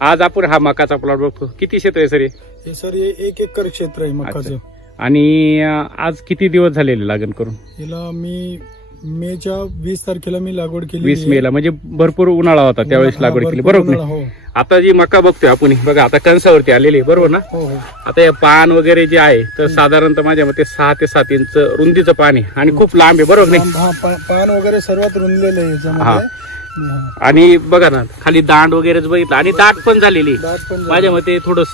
आज आपण हा मकाचा प्लॉट बघतो. किती क्षेत्र आहे सर हे? हे सर हे 1 एकर क्षेत्र आहे मकाचं. आणि आज किती दिवस झालेले लागण करून? हिला मी मेच्या 20 तारखेला मी लागवड केली. 20 मेला म्हणजे भरपूर उन्हाळा होता त्यावेळेस लागवड केली, बरोबर ना? हो आता जी मका बघतोय आपण, बघा आता कणसावरती आलेली आहे, बरोबर ना? हो हो. आता हे पान वगैरे जे आहे तर साधारणतः माझ्या मते 6 ते 7 इंच रुंदीचं पान आहे आणि खूप लांब आहे, बरोबर नाही? हा पान वगैरे सर्वात रुंदलेलं आहे याच्यामध्ये. आणि बघा ना खाली दांड वगैरेच बघितलं आणि दाट पण झालेली. दाट पण झाली. माझ्या मते थोडस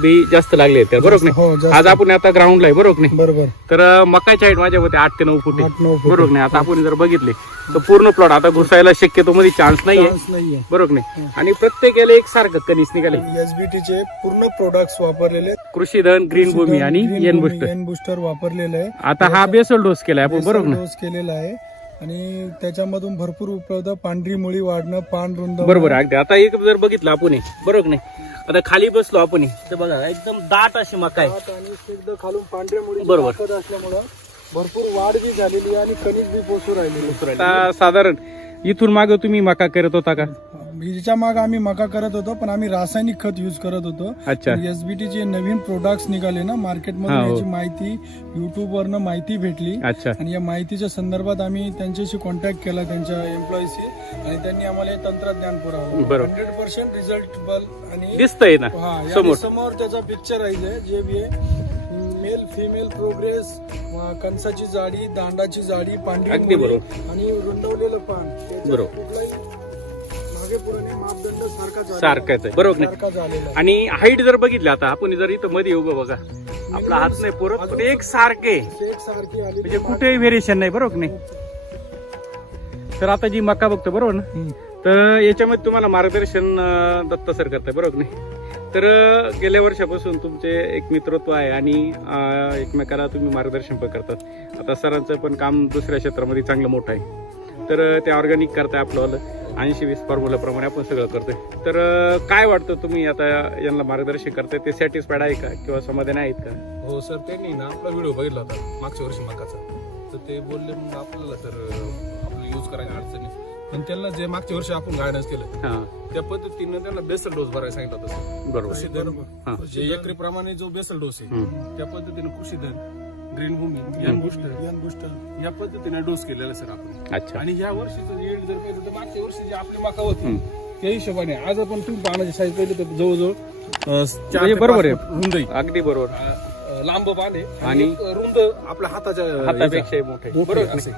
बी जास्त लागले त्या, बरोबर हो, नाही? जास्त. आज आपण आता ग्राउंडला आहे, बरोबर नाही? बरोबर. तर मकाची हाईट माझ्या मते 8 ते 9 फूट आहे, 8-9 फूट. बरोबर नाही? आता आपण जर बघितले तर पूर्ण प्लॉट आता घुसायला शक्यतो मध्ये चान्स नाहीये, चान्स नाहीये. बरोबर नाही? आणि प्रत्येक याला एक सारखं कणीस निघाले. SBT चे पूर्ण प्रोडक्ट्स वापरलेले आहेत. कृषीधन, ग्रीन भूमी आणि एन बुस्टर. एन बुस्टर वापरलेलं आहे. आता हा बेसल डोस केलाय आपण, बरोबर ना? डोस केलेला आहे आणि त्याच्यामधून भरपूर उपलब्ध पांढरी मुळी वाढणं, पान रुंद, बरोबर आहे. अगदी आता एक जर बघितलं आपण, बरोबर नाही? आता खाली बसलो आपण तर बघा एकदम दाट अशी मका आहे आणि शुद्ध खालून पांढऱ्या मुळी बरोबर असल्यामुळं भरपूर वाढ बी झालेली आहे आणि कणीस बी पोसू राहिलेली. आता साधारण इथून मागे तुम्ही मका करत होता का? हिच्या माग आम्ही मका करत होतो, पण आम्ही रासायनिक खत युज करत होतो. अच्छा. SBT चे नवीन प्रोडक्ट्स निघाले ना मार्केटमध्ये, हो. याची माहिती युट्यूब वरनं माहिती भेटली अच्छा. आणि या माहितीच्या संदर्भात आम्ही त्यांच्याशी कॉन्टॅक्ट केला, त्यांच्या एम्प्लॉईशी, आणि त्यांनी आम्हाला हे तंत्रज्ञान पुरवलं. बरोबर. 100% रिझल्ट आणि दिसतंय ना समोर. समोर त्याचा पिक्चराइज आहे, जे बी आहे मेल फिमेल प्रोग्रेस, कणसाची जाडी, दांडाची जाडी, पांढरी अगदी मुळी बरोबर. आणि रुंदवलेलं पान. त्याच्यात बरोबर. कुठलाही मागे पुढे मापदंड सारखाच आहे, बरोबर नाही? सारखा झालेला आहे. आणि हाईट जर बघितली आता आपण, जर इथं मध्ये उभं बघा, आपला हात नाही पुरत पण एक सारखे शेक सारखी आली म्हणजे कुठेही व्हेरिएशन नाही, बरोबर नाही? तर आता जी मका बघतो, बरोबर ना? तर याच्यामध्ये तुम्हाला मार्गदर्शन दत्त सर करताय, बरोबर नाही? तर गेल्या वर्षापासून तुमचे एक मित्रत्व आहे आणि एकमेकाला तुम्ही मार्गदर्शन पण करतात. आता सरांचं पण काम दुसऱ्या क्षेत्रामध्ये चांगलं मोठं आहे, तर ते ऑर्गॅनिक करताय आपलं 80-20 फॉर्म्युलाप्रमाणे आपण सगळं करतोय. तर काय वाटतं तुम्ही आता यांना मार्गदर्शन करताय ते सॅटिस्फाईड आहे का किंवा समाधानी आहेत का? हो सर, त्यांनी ना आपला व्हिडिओ बघितला होता मागच्या वर्षी मकाचा, तर ते बोलले मग आपल्याला सर आपलं यूज करायची अडचणी, पण त्यांना जे मागच्या वर्षी आपण गायडन्स केलं त्या पद्धतीनं त्यांना बेसल डोस भरायला सांगितलं होतं. बरोबर. कृषीधन जे एकरी प्रमाणे जो बेसल डोस आहे त्या पद्धतीनं कृषीधन, ग्रीन भूमी, एन बुस्टर या पद्धतीने डोस केलेला सर आपण. अच्छा. आणि या वर्षीचं येड जर पाहिजे तर मागच्या वर्षी जी आपली मका होती त्या हिशोबाने आज आपण तुम्ही पानाची साईज पाहिली तर जवळजवळ 4 ते 5 बरोबर आहे. फूट रुंद आहे. अगदी बरोबर. लांब पान आहे आणि रुंद आपल्या हाताच्या हातापेक्षा मोठे, बरोबर बरोबर. असे.